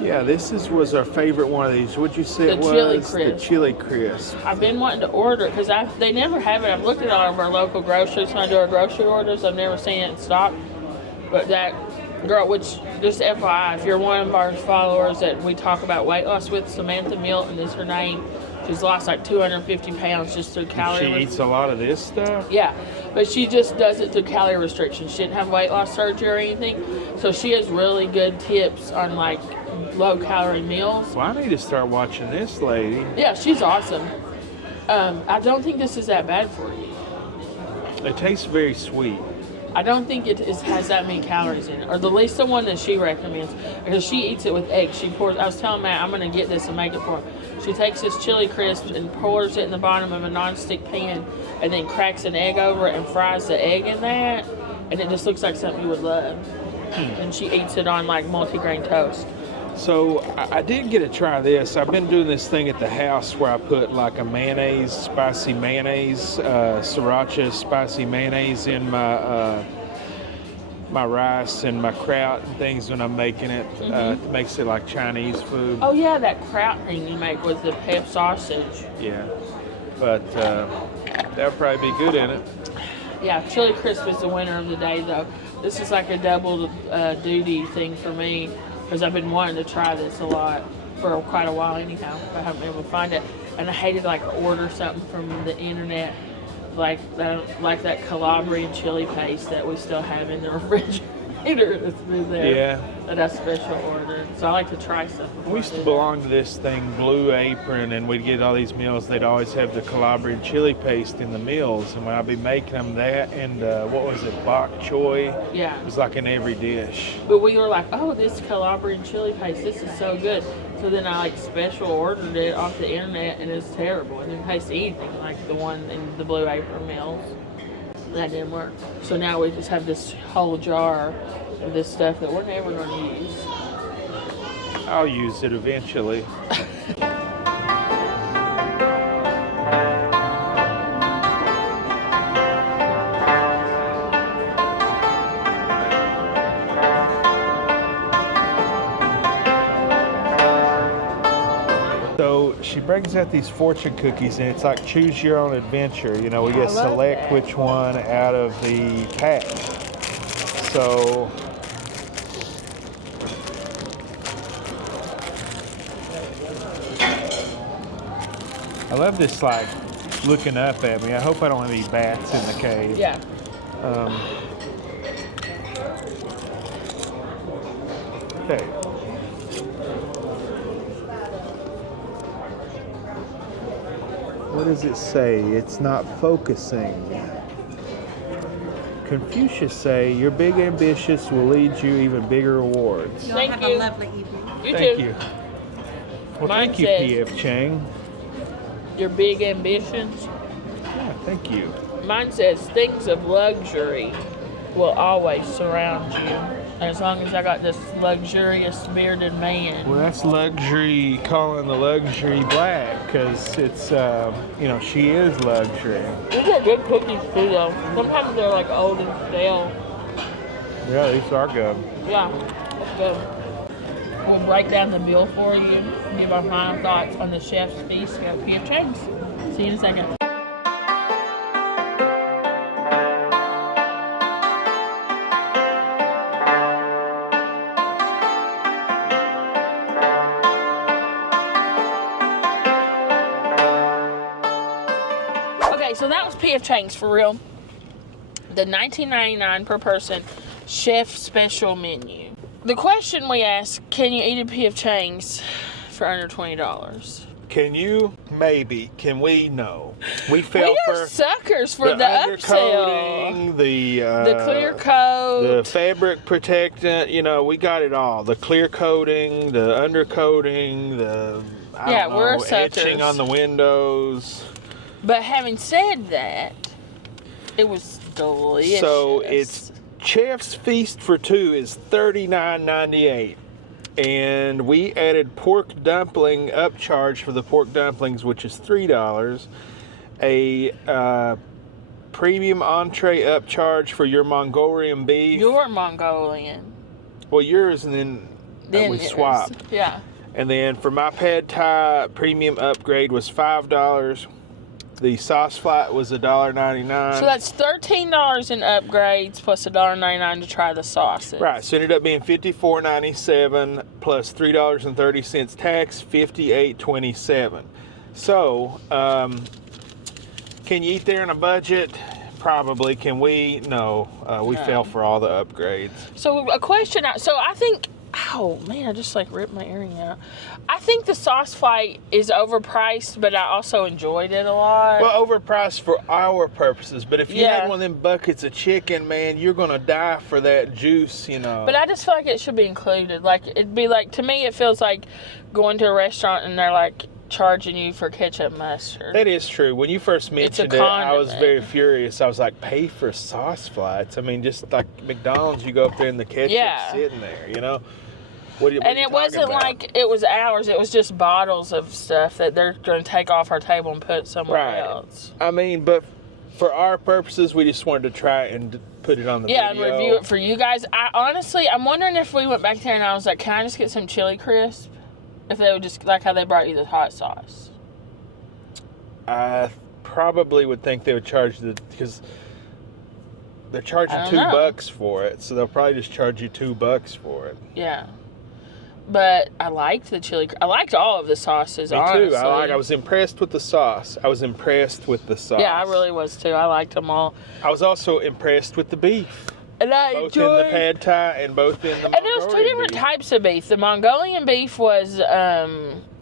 Yeah, was our favorite one of these. What'd you say it was? Chili crisp. The chili crisp. I've been wanting to order it because they never have it. I've looked at all of our local groceries when I do our grocery orders. I've never seen it in stock. But that girl, which just FYI, if you're one of our followers that we talk about weight loss with, Samantha Milton is her name. She's lost like 250 pounds just through calorie. She eats a lot of this stuff? Yeah, but she just does it through calorie restriction. She didn't have weight loss surgery or anything. So she has really good tips on like low calorie meals. Well, I need to start watching this lady. Yeah, she's awesome. I don't think this is that bad for you. It tastes very sweet. I don't think it has that many calories in it, or at least the one that she recommends, because she eats it with eggs. I was telling Matt, I'm going to get this and make it for her. She takes this chili crisp and pours it in the bottom of a non-stick pan, and then cracks an egg over it and fries the egg in that, and it just looks like something you would love. And she eats it on like multigrain toast. So I did get to try this. I've been doing this thing at the house where I put like a mayonnaise, spicy mayonnaise, sriracha spicy mayonnaise in my my rice and my kraut and things when I'm making it. It makes it like Chinese food. Oh yeah, that kraut thing you make with the pep sausage. Yeah, but that would probably be good in it. Yeah, chili crisp is the winner of the day though. This is like a double duty thing for me. Because I've been wanting to try this a lot for quite a while anyhow. I haven't been able to find it. And I hated to like order something from the internet like that Calabrian chili paste that we still have in the refrigerator that's been there. Yeah. That I special ordered. So I like to try stuff. We used to belong to this thing, Blue Apron, and we'd get all these meals. They'd always have the Calabrian chili paste in the meals. And when I'd be making them that and what was it, bok choy? Yeah. It was like in every dish. But we were like, oh, this Calabrian chili paste, this is so good. So then I like special ordered it off the internet and it's terrible. It didn't taste anything like the one in the Blue Apron meals. That didn't work. So now we just have this whole jar of this stuff that we're never going to use. I'll use it eventually. So she brings out these fortune cookies and it's like choose your own adventure. You know, we get select which one out of the pack. So I love this like looking up at me. I hope I don't have any bats in the cave. Yeah. Okay. What does it say? It's not focusing. Confucius say, your big ambitious will lead you even bigger rewards. Y'all have a lovely evening. Thank you. Well, Mine thank you, says- P.F. Chang. Your big ambitions. Yeah, thank you. Mine says things of luxury will always surround you. As long as I got this luxurious bearded man. Well, that's luxury, calling the luxury black, because it's, you know, she is luxury. These are good cookies too though. Sometimes they're like old and stale. Yeah, these are good. Yeah, that's good. We'll break down the bill for you and give our final thoughts on the chef's feast at P.F. Chang's. See you in a second. So that was P.F. Chang's for real. The $19.99 per person chef special menu. The question we asked, can you eat at P.F. Chang's for under $20? Can you? Maybe. Can we? No. We fell We are for suckers for the upsell. undercoating, The clear coat. the fabric protectant. You know, we got it all. The clear coating, the undercoating, I don't know, we're suckers. etching on the windows. But having said that, it was delicious. So it's Chef's Feast for two is $39.98. And we added pork dumpling upcharge for the pork dumplings, which is $3. A premium entree upcharge for your Mongolian beef. Your Mongolian. Well, yours, and then we swapped. Yeah. And then for my pad thai, premium upgrade was $5. The sauce flat was $1.99. So that's $13 in upgrades plus $1.99 to try the sauces. Right, so it ended up being $54.97 plus $3.30 tax, $58.27. So, can you eat there on a budget? Probably. Can we? No. We fell for all the upgrades. So a question. So I think. Oh man, I just like ripped my earring out. I think the sauce fight is overpriced, but I also enjoyed it a lot. Well, overpriced for our purposes, but if you had one of them buckets of chicken, man, you're gonna die for that juice, you know. But I just feel like it should be included. Like it'd be like, to me, it feels like going to a restaurant and they're like charging you for ketchup mustard. That is true. When you first mentioned it, I was very furious. I was like, pay for sauce flats. I mean, just like McDonald's, you go up there and the ketchup's sitting there, you know. And it wasn't like it was ours. It was just bottles of stuff that they're going to take off our table and put somewhere else. I mean, but for our purposes, we just wanted to try and put it on the video. And review it for you guys. I'm wondering if we went back there and I was like, can I just get some chili crisp? If they would just, like how they brought you the hot sauce. I probably would think they would charge because they're charging $2 for it. So they'll probably just charge you $2 for it. Yeah. But I liked the chili. I liked all of the sauces, honestly. Me too. I was impressed with the sauce. Yeah, I really was too. I liked them all. I was also impressed with the beef. And I both in the pad thai and both in the Mongolian And there was two different types of beef. The Mongolian beef was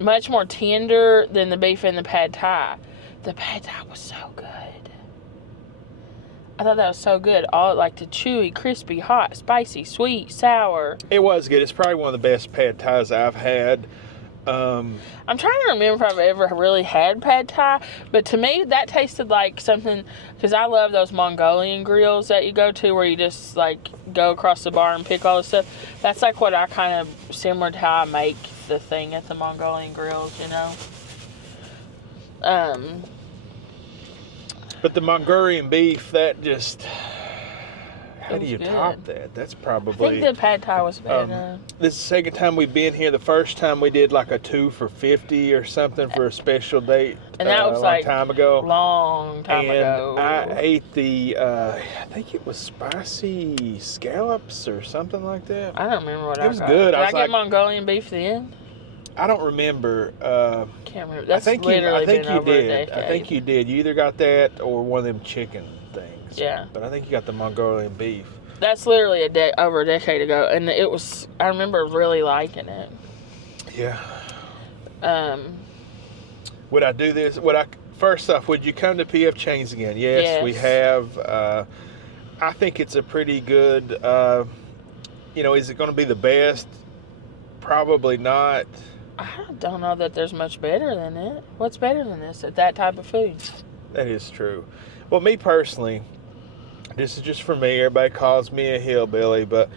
much more tender than the beef in the pad thai. The pad thai was so good. I thought that was so good. All like the chewy, crispy, hot, spicy, sweet, sour. It was good. It's probably one of the best pad thais I've had. I'm trying to remember if I've ever really had pad thai, but to me that tasted like something, because I love those Mongolian grills that you go to where you just like go across the bar and pick all the stuff. That's like what I kind of, similar to how I make the thing at the Mongolian grills, you know. But the Mongolian beef, that just... How do you good. top that? That's probably... I think the pad thai was better. This is the second time we've been here. The first time we did like a 2 for $50 or something for a special date. And that was a long like time ago. Long time ago. I ate the, I think it was spicy scallops or something like that. I don't remember what I got. It was good. Did I get Mongolian beef then? I don't remember. Can't remember. That's I think literally been over a decade. I think you did. You either got that or one of them chicken things. Yeah. But I think you got the Mongolian beef. That's literally over a decade ago, and it was. I remember really liking it. Yeah. Would I do this? First off, would you come to P.F. Chang's again? Yes, we have. I think it's a pretty good. Is it going to be the best? Probably not. I don't know that there's much better than it. What's better than this at that type of food? That is true. Well, me personally, this is just for me. Everybody calls me a hillbilly, but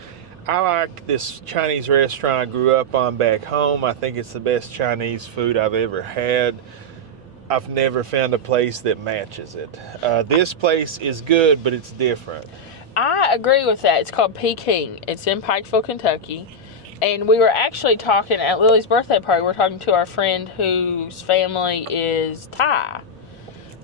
I like this Chinese restaurant I grew up on back home. I think it's the best Chinese food I've ever had. I've never found a place that matches it. This place is good, but it's different. I agree with that. It's called Peking. It's in Pikeville, Kentucky. And we were actually talking at Lily's birthday party. We're talking to our friend whose family is Thai.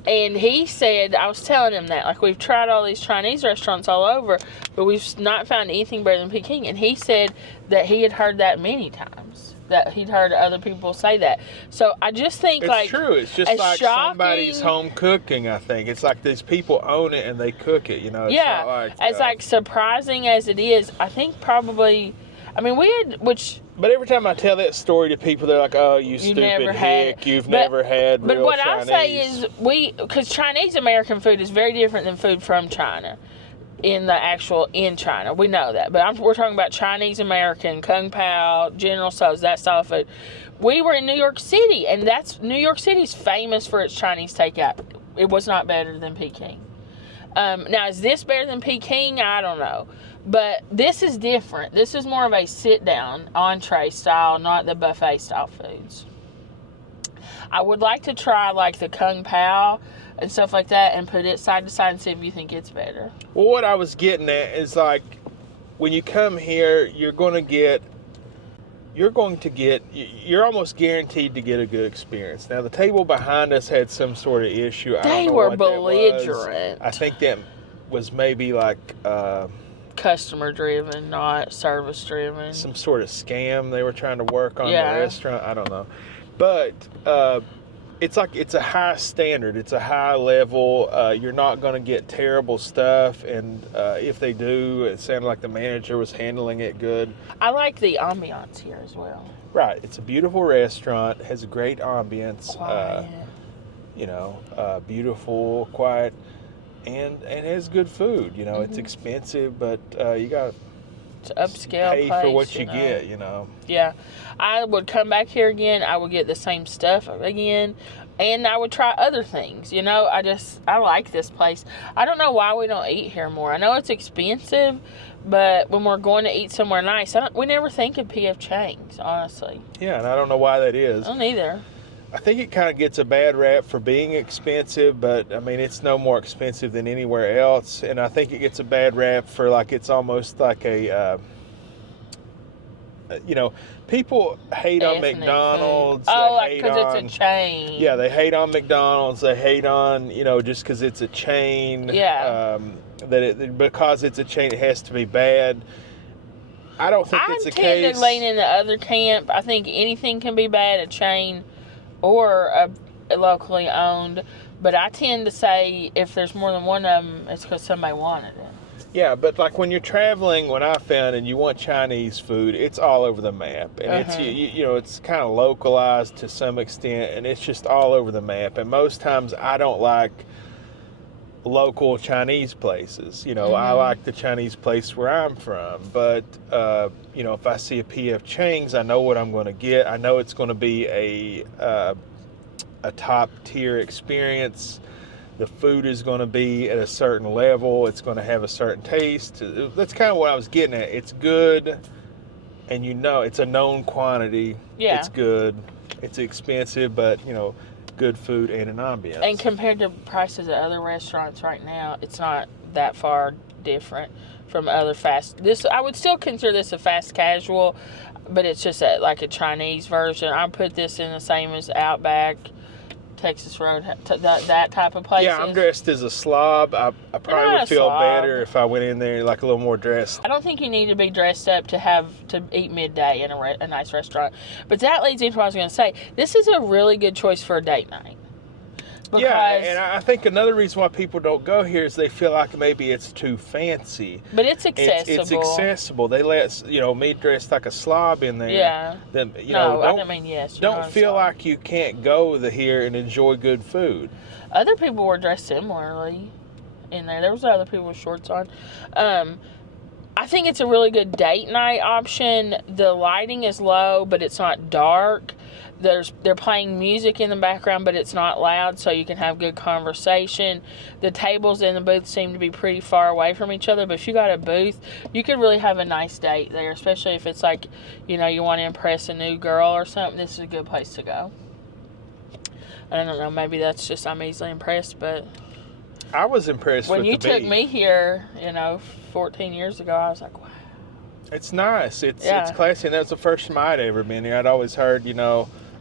And he said, I was telling him that, like, we've tried all these Chinese restaurants all over, but we've not found anything better than Peking. And he said that he had heard that many times. that he'd heard other people say that. So I just think It's true. It's just as like shocking, somebody's home cooking, I think. It's like these people own it and they cook it, you know. It's yeah, not like, as like surprising as it is, I think probably, I mean, we had, which... But every time I tell that story to people, they're like, "Oh, you stupid never had hick! it." You've never had But real what Chinese." I say is because Chinese American food is very different than food from China. In China, we know that. But we're talking about Chinese American, Kung Pao, General Tso's, that style of food. We were in New York City, and New York City's famous for its Chinese takeout. It was not better than Peking. Now, is this better than Peking? I don't know. But this is different. This is more of a sit-down, entree style, not the buffet style foods. I would like to try like the Kung Pao and stuff like that and put it side to side and see if you think it's better. Well, what I was getting at is like when you come here, you're almost guaranteed to get a good experience. Now, the table behind us had some sort of issue. I don't know were what that was. belligerent. I think that was maybe like Customer driven, not service driven. some sort of scam they were trying to work on Yeah. the restaurant. I don't know. But it's a high standard. It's a high level. You're not going to get terrible stuff. And if they do, it sounded like the manager was handling it good. I like the ambiance here as well. Right. It's a beautiful restaurant. Has a great ambiance. Quiet. Beautiful, quiet, and has good food. You know, it's expensive, but you got to upscale pay place, for what you know. get. You know. Yeah, I would come back here again. I would get the same stuff again, and I would try other things. You know, I like this place. I don't know why we don't eat here more. I know it's expensive, but when we're going to eat somewhere nice, we never think of P.F. Chang's, honestly. Yeah, and I don't know why that is. I don't either. I think it kind of gets a bad rap for being expensive, but I mean, it's no more expensive than anywhere else. And I think it gets a bad rap for like it's almost like a, people hate on Ethnic McDonald's. food. Oh, they because it's a chain. Yeah, they hate on McDonald's. They hate on, just because it's a chain. Yeah. Because it's a chain, it has to be bad. I don't think it's the case. I tend to lean in the other camp. I think anything can be bad, a chain or a locally owned. But I tend to say if there's more than one of them, it's because somebody wanted it. Yeah, but like when you're traveling, when I found and you want Chinese food, it's all over the map, and it's it's kind of localized to some extent, and it's just all over the map. And most times, I don't like local Chinese places. I like the Chinese place where I'm from, but if I see a P.F. Chang's, I know what I'm going to get. I know it's going to be a top tier experience. The food is going to be at a certain level. It's going to have a certain taste. That's kind of what I was getting at. It's good, and it's a known quantity. Yeah. It's good. It's expensive, but, good food and an ambiance. And compared to prices at other restaurants right now, it's not that far different from other I would still consider this a fast casual, but it's just like a Chinese version. I put this in the same as Outback, Texas Road, that type of places. Yeah, I'm dressed as a slob. I probably would feel better if I went in there like a little more dressed. I don't think you need to be dressed up to eat midday in a nice restaurant. But that leads into what I was going to say. This is a really good choice for a date night. Yeah, and I think another reason why people don't go here is they feel like maybe it's too fancy. But it's accessible. It's accessible. They let me dressed like a slob in there. Yeah. Then I didn't mean yes. Don't feel like you can't go here and enjoy good food. Other people were dressed similarly in there. There was other people with shorts on. I think it's a really good date night option. The lighting is low, but it's not dark. They're playing music in the background, but it's not loud, so you can have good conversation. The tables and the booths seem to be pretty far away from each other, but if you got a booth, you could really have a nice date there, especially if it's like, you want to impress a new girl or something. This is a good place to go. I don't know, maybe that's just I'm easily impressed, but I was impressed when with you the took beef. Me here, 14 years ago, I was like, wow. It's nice. It's classy, and that's the first time I'd ever been here. I'd always heard,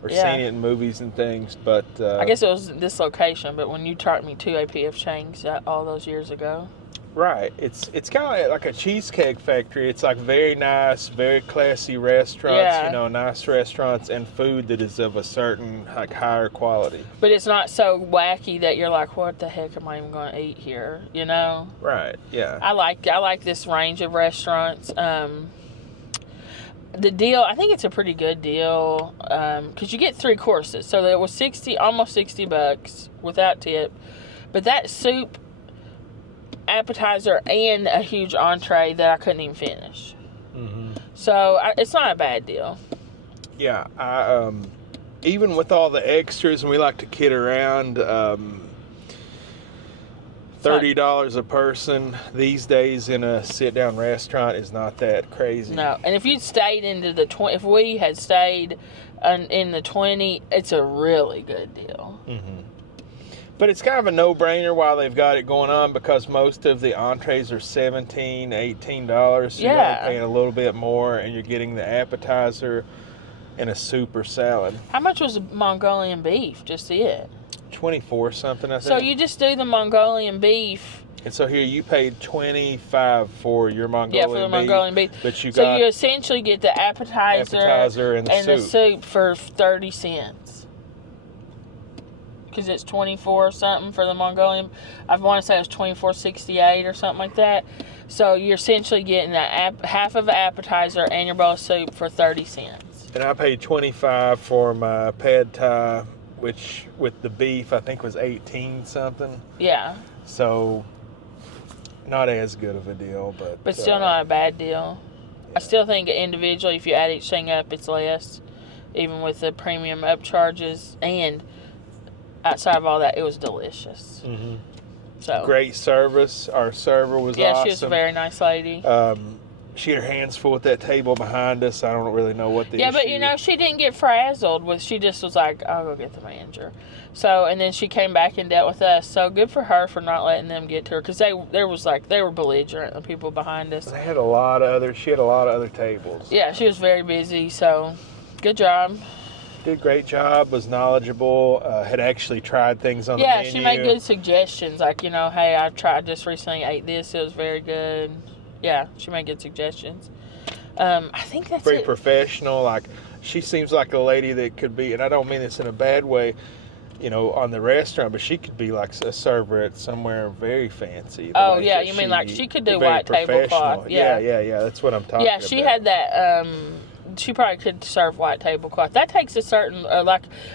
or seen it in movies and things, but I guess it was this location. But when you took me to a P.F. Chang's all those years ago, Right. It's kind of like a cheesecake factory. It's like very nice, very classy restaurants, Yeah. you know, nice restaurants and food that is of a certain like higher quality. But it's not so wacky that you're like, what the heck am I even going to eat here? You know? Right. Yeah. I like this range of restaurants. The deal, I think it's a pretty good deal because you get 3 courses. So it was almost $60 without tip. But that soup, appetizer, and a huge entree that I couldn't even finish. Mm-hmm. So it's not a bad deal. Yeah. I even with all the extras, and we like to kid around. $30 a person these days in a sit-down restaurant is not that crazy. No, and if you'd stayed into the 20, if we had stayed in the 20, it's a really good deal. Mm-hmm. But it's kind of a no-brainer while they've got it going on because most of the entrees are $17, $18. So you're only paying a little bit more, and you're getting the appetizer and a soup or salad. How much was the Mongolian beef? Just it? 24 something, I think. So you just do the Mongolian beef. And so here you paid $25 for your Mongolian beef. Yeah, for the Mongolian beef. But you you essentially get the appetizer and the soup for 30 cents. Because it's 24 something for the Mongolian. I want to say it was $24.68 or something like that. So you're essentially getting half of an appetizer and your bowl of soup for 30 cents. And I paid $25 for my pad thai, which with the beef I think was 18 something. Yeah. So not as good of a deal, but still not a bad deal. Yeah. I still think individually if you add each thing up it's less, even with the premium upcharges, and outside of all that it was delicious. Mm-hmm. So great service. Our server was awesome. Yeah, she was a very nice lady. She had her hands full at that table behind us. I don't really know what the issue. But you know, she didn't get frazzled with. She just was like, "I'll go get the manager." So, and then she came back and dealt with us. So good for her for not letting them get to her, because they were belligerent, the people behind us. She had a lot of other tables. Yeah, she was very busy. So, good job. Did a great job. Was knowledgeable. Had actually tried things on the menu. Yeah, she made good suggestions. Like, you know, hey, I just recently ate this. It was very good. Yeah, she made good suggestions. I think that's very professional. Like, she seems like a lady that could be, and I don't mean this in a bad way, you know, on the restaurant, but she could be like a server at somewhere very fancy. Oh, yeah, you mean like she could do white tablecloth. Yeah. That's what I'm talking about. Yeah, she had that, she probably could serve white tablecloth. That takes a certain,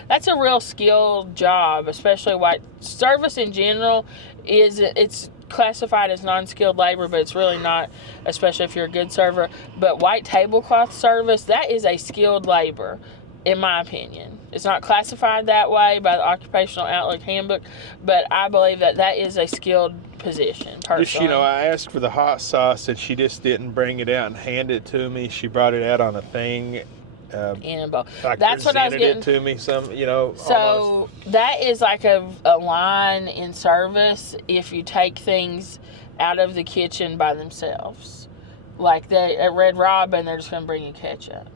that's a real skilled job, especially white service in general. It's classified as non-skilled labor, but it's really not, especially if you're a good server. But white tablecloth service, that is a skilled labor, in my opinion. It's not classified that way by the Occupational Outlook Handbook, but I believe that is a skilled position, personally. Just, you know, I asked for the hot sauce, and she just didn't bring it out and hand it to me. She brought it out on a thing. In a bowl. Like, that's what I was getting. It to me, you know. So almost. That is like a line in service if you take things out of the kitchen by themselves. Like at Red Robin, they're just going to bring you ketchup.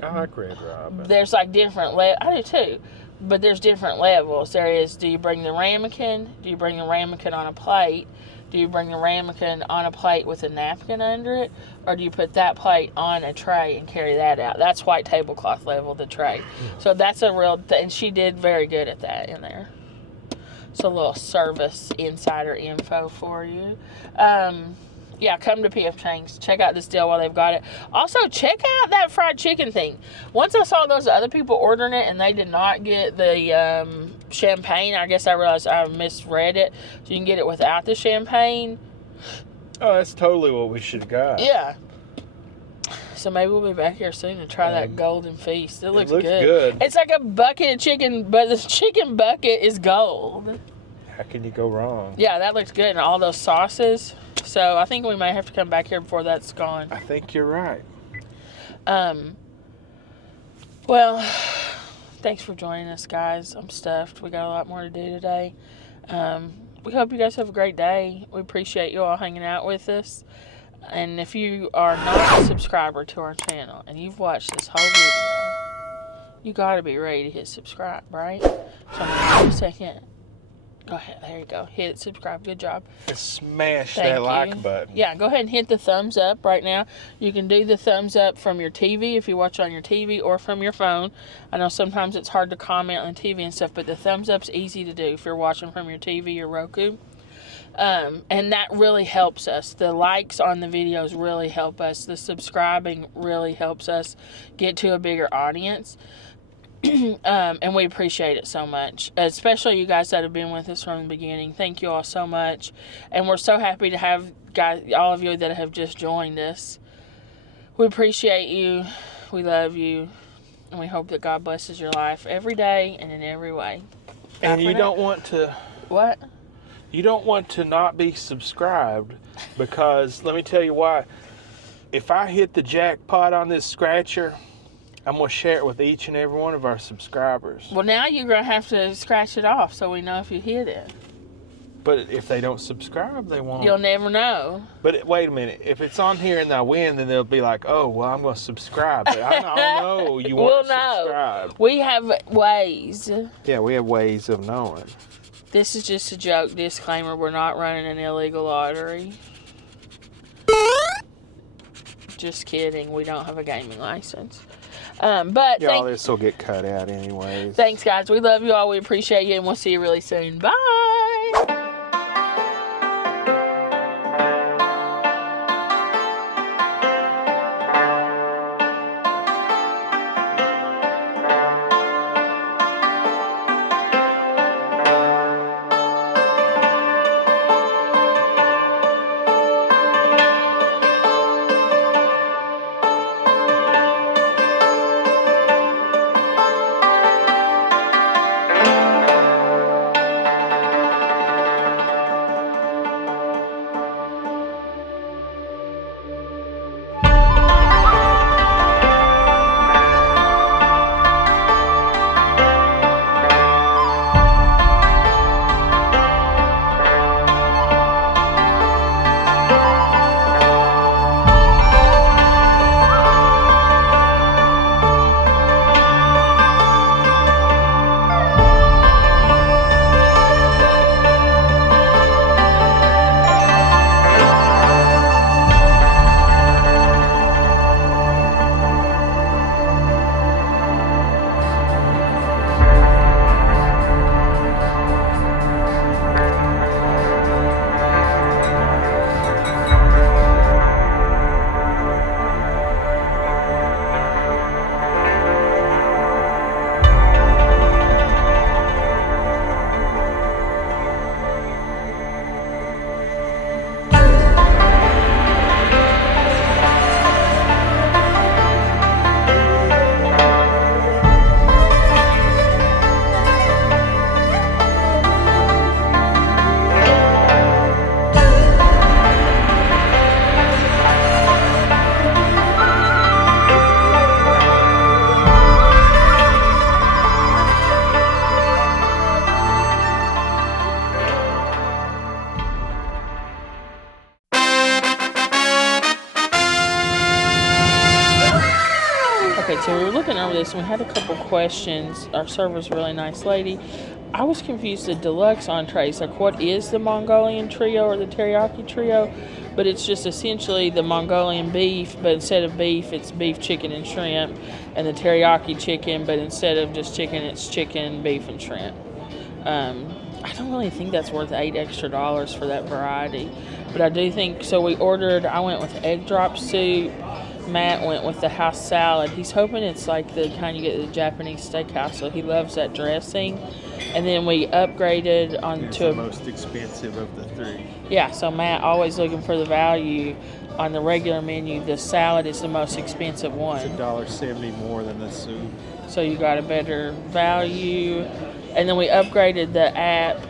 I like Red Robin. There's like different I do too, but there's different levels. There is, do you bring the ramekin? Do you bring the ramekin on a plate? Do you bring the ramekin on a plate with a napkin under it? Or do you put that plate on a tray and carry that out? That's white tablecloth level, the tray. So that's a real and she did very good at that in there. So a little service insider info for you. Yeah, come to P.F. Chang's. Check out this deal while they've got it. Also, check out that fried chicken thing. Once I saw those other people ordering it and they did not get the champagne, I guess I realized I misread it. So you can get it without the champagne. Oh, that's totally what we should have got. Yeah. So maybe we'll be back here soon to try that golden feast. It looks good. It's like a bucket of chicken, but the chicken bucket is gold. How can you go wrong? Yeah, that looks good. And all those sauces. So I think we may have to come back here before that's gone. I think you're right. Well, thanks for joining us, guys. I'm stuffed. We got a lot more to do today. We hope you guys have a great day. We appreciate you all hanging out with us. And if you are not a subscriber to our channel and you've watched this whole video, you got to be ready to hit subscribe, right? So I'm going to take a second Go ahead. There you go. Hit subscribe. Good job. And smash Thank that you. like button. Yeah, go ahead and hit the thumbs up right now. You can do the thumbs up from your TV if you watch on your TV or from your phone. I know sometimes it's hard to comment on TV and stuff, but the thumbs up's easy to do if you're watching from your TV or Roku. And that really helps us. The likes on the videos really help us. The subscribing really helps us get to a bigger audience. And we appreciate it so much, especially you guys that have been with us from the beginning. Thank you all so much, and we're so happy to have all of you that have just joined us. We appreciate you, we love you, and we hope that God blesses your life every day and in every way. And you don't want to what? You don't want to not be subscribed, because let me tell you why. If I hit the jackpot on this scratcher, I'm going to share it with each and every one of our subscribers. Well, now you're going to have to scratch it off so we know if you hit it. But if they don't subscribe, they won't. You'll never know. But wait a minute. If it's on here and I win, then they'll be like, oh, well, I'm going to subscribe. But I don't know. You won't subscribe. We have ways. Yeah, we have ways of knowing. This is just a joke. Disclaimer, we're not running an illegal lottery. Just kidding. We don't have a gaming license. But all this will get cut out anyways. Thanks, guys. We love you all. We appreciate you, and we'll see you really soon. Bye. Okay, so we were looking over this and we had a couple questions. Our server's a really nice lady. I was confused. The deluxe entrees, like what is the Mongolian trio or the teriyaki trio? But it's just essentially the Mongolian beef, but instead of beef, it's beef, chicken, and shrimp. And the teriyaki chicken, but instead of just chicken, it's chicken, beef, and shrimp. I don't really think that's worth $8 extra for that variety. But I do think, so I went with egg drop soup. Matt went with the house salad. He's hoping it's like the kind you get at the Japanese steakhouse, so he loves that dressing. And then we upgraded onto the most expensive of the three. Yeah, so Matt always looking for the value. On the regular menu, the salad is the most expensive one. It's $1.70 more than the soup. So you got a better value. And then we upgraded the app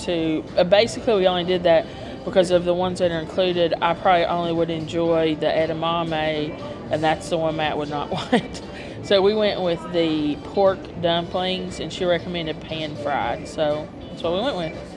to, basically we only did that because of the ones that are included. I probably only would enjoy the edamame, and that's the one Matt would not want. So we went with the pork dumplings, and she recommended pan fried. So that's what we went with.